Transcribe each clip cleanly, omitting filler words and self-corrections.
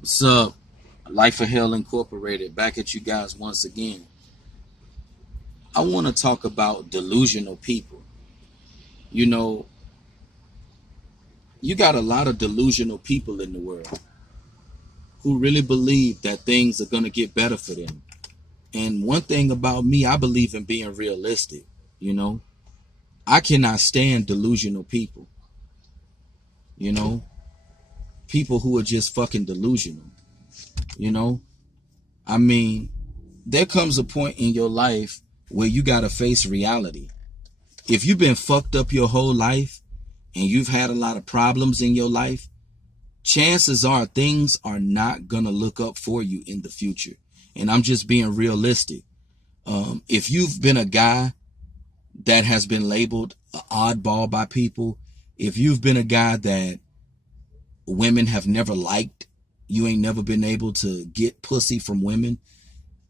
What's up? Life of Hell Incorporated, back at you guys once again. I want to talk about delusional people. You know, you got a lot of delusional people in the world who really believe that things are going to get better for them. And one thing about me, I believe in being realistic. You know, I cannot stand delusional people. You know, people who are just fucking delusional. You know, I mean, there comes a point in your life where you got to face reality. If you've been fucked up your whole life and you've had a lot of problems in your life, chances are things are not going to look up for you in the future. And I'm just being realistic. If you've been a guy that has been labeled an oddball by people, if you've been a guy that women have never liked, you ain't never been able to get pussy from women,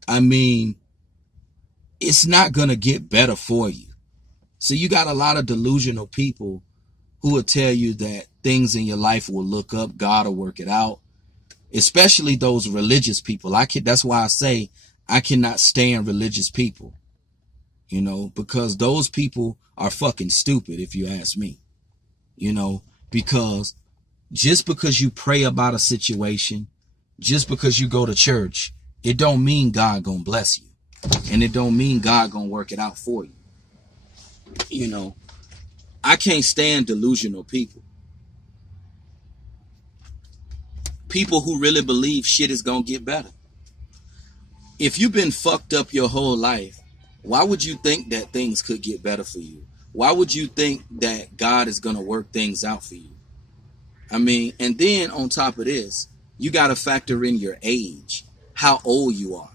I mean, it's not going to get better for you. So you got a lot of delusional people who will tell you that things in your life will look up, God will work it out. Especially those religious people. That's why I say I cannot stand religious people. You know, because those people are fucking stupid, if you ask me. You know, because just because you pray about a situation, just because you go to church, it don't mean God gonna bless you. And it don't mean God gonna work it out for you. You know, I can't stand delusional people. People who really believe shit is gonna get better. If you've been fucked up your whole life, why would you think that things could get better for you? Why would you think that God is gonna work things out for you? I mean, and then on top of this, you gotta factor in your age, how old you are.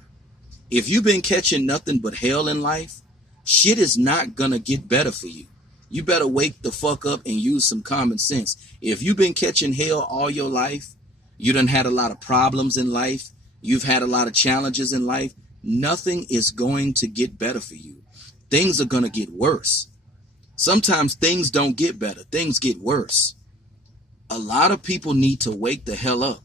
If you've been catching nothing but hell in life, shit is not gonna get better for you. You better wake the fuck up and use some common sense. If you've been catching hell all your life, you done had a lot of problems in life, you've had a lot of challenges in life, nothing is going to get better for you. Things are gonna get worse. Sometimes things don't get better, things get worse. A lot of people need to wake the hell up,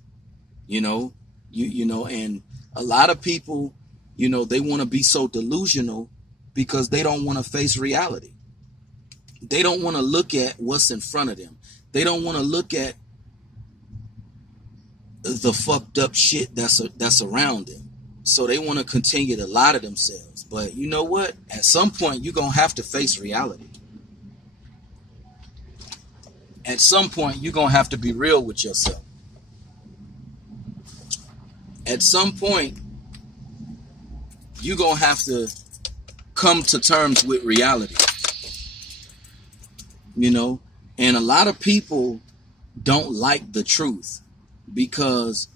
you know, and a lot of people, they want to be so delusional because they don't want to face reality. They don't want to look at what's in front of them. They don't want to look at the fucked up shit that's around them. So they want to continue to lie to themselves. But you know what? At some point, you're going to have to face reality. At some point, you're going to have to be real with yourself. At some point, you're going to have to come to terms with reality. And a lot of people don't like the truth because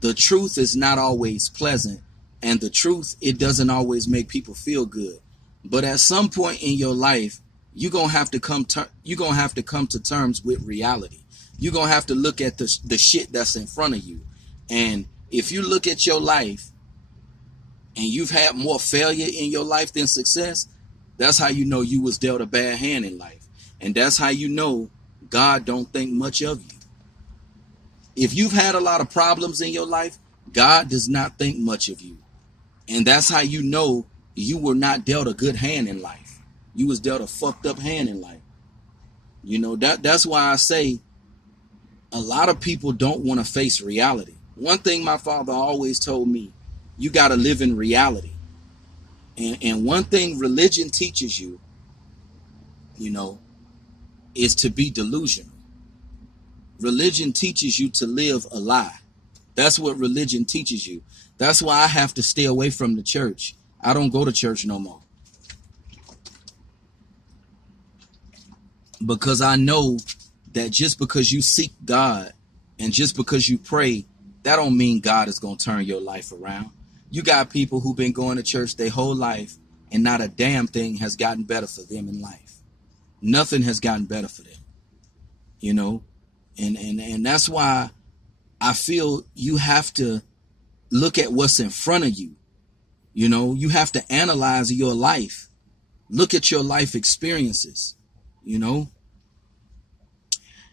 the truth is not always pleasant, and the truth, it doesn't always make people feel good. But at some point in your life, you're gonna have to come to terms with reality. You're gonna have to look at the shit that's in front of you. And if you look at your life and you've had more failure in your life than success, that's how you know you was dealt a bad hand in life. And that's how you know God don't think much of you. If you've had a lot of problems in your life, God does not think much of you. And that's how you know you were not dealt a good hand in life. You was dealt a fucked up hand in life. That's why I say a lot of people don't want to face reality. One thing my father always told me, you got to live in reality. And one thing religion teaches you, is to be delusional. Religion teaches you to live a lie. That's what religion teaches you. That's why I have to stay away from the church. I don't go to church no more. Because I know that just because you seek God and just because you pray, that don't mean God is going to turn your life around. You got people who've been going to church their whole life and not a damn thing has gotten better for them in life. Nothing has gotten better for them, and that's why I feel you have to look at what's in front of you. You have to analyze your life. Look at your life experiences,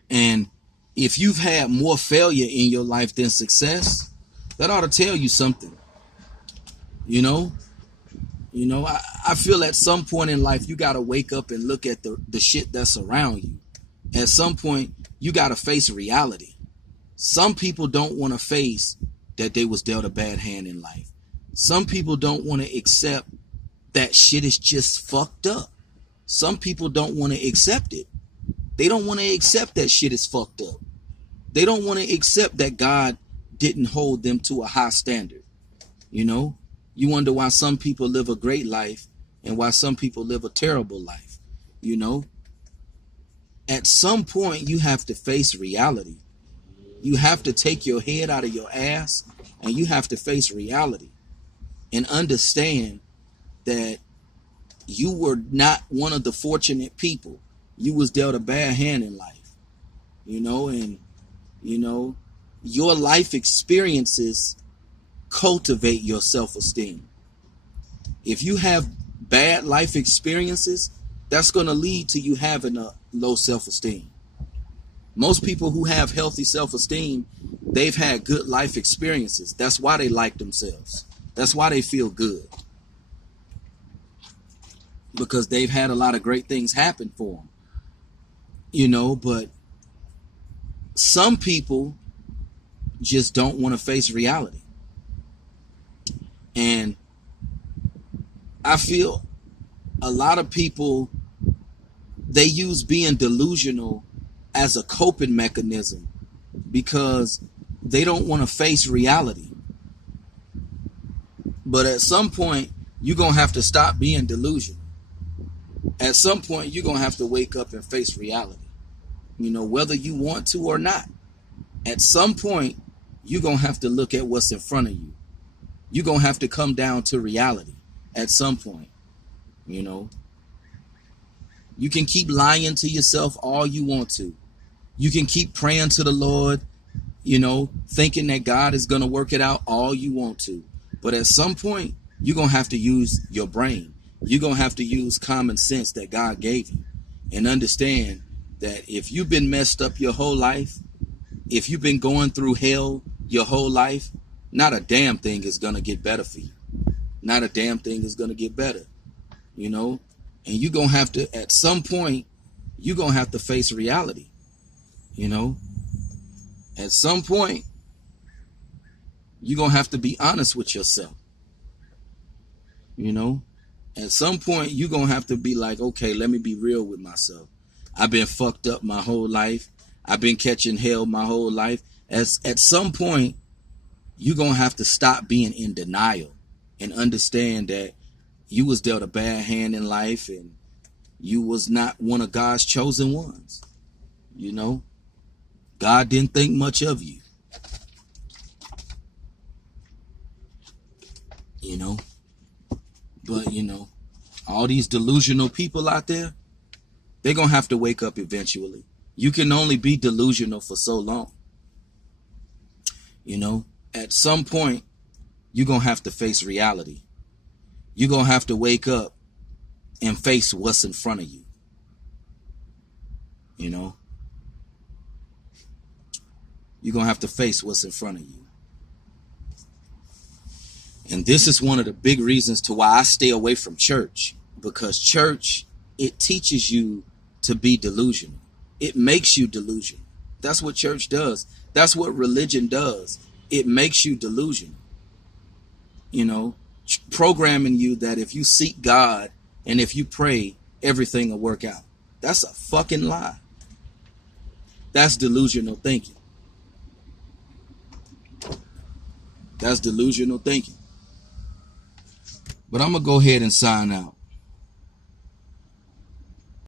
and If you've had more failure in your life than success, that ought to tell you something. You know, I feel at some point in life you got to wake up and look at the shit that's around you. At some point you got to face reality. Some people don't want to face that they was dealt a bad hand in life. Some people don't want to accept that shit is just fucked up. Some people don't want to accept it. They don't want to accept that shit is fucked up. They don't want to accept that God didn't hold them to a high standard. You wonder why some people live a great life and why some people live a terrible life. At some point you have to face reality. You have to take your head out of your ass and you have to face reality and understand that you were not one of the fortunate people. You was dealt a bad hand in life, and your life experiences cultivate your self-esteem. If you have bad life experiences, that's going to lead to you having a low self-esteem. Most people who have healthy self-esteem, they've had good life experiences. That's why they like themselves. That's why they feel good. Because they've had a lot of great things happen for them. But some people just don't want to face reality. And I feel a lot of people, they use being delusional as a coping mechanism because they don't want to face reality. But at some point, you're going to have to stop being delusional. At some point, you're going to have to wake up and face reality. Whether you want to or not. At some point, you're going to have to look at what's in front of you. You're going to have to come down to reality at some point. You can keep lying to yourself all you want to. You can keep praying to the Lord, thinking that God is going to work it out all you want to. But at some point, you're going to have to use your brain. You're going to have to use common sense that God gave you and understand that if you've been messed up your whole life, if you've been going through hell your whole life, not a damn thing is going to get better for you. Not a damn thing is going to get better, and you're going to have to, at some point, you're going to have to face reality, at some point, you're going to have to be honest with yourself, at some point, you're going to have to be like, okay, let me be real with myself. I've been fucked up my whole life. I've been catching hell my whole life. At some point, you're going to have to stop being in denial and understand that you was dealt a bad hand in life and you was not one of God's chosen ones. God didn't think much of you. But, all these delusional people out there, they're going to have to wake up eventually. You can only be delusional for so long. At some point, you're going to have to face reality. You're going to have to wake up and face what's in front of you. You're going to have to face what's in front of you. And this is one of the big reasons to why I stay away from church. Because church, it teaches you to be delusional. It makes you delusional. That's what church does. That's what religion does. It makes you delusional. Programming you that if you seek God and if you pray, everything will work out. That's a fucking lie. That's delusional thinking. That's delusional thinking. But I'm going to go ahead and sign out.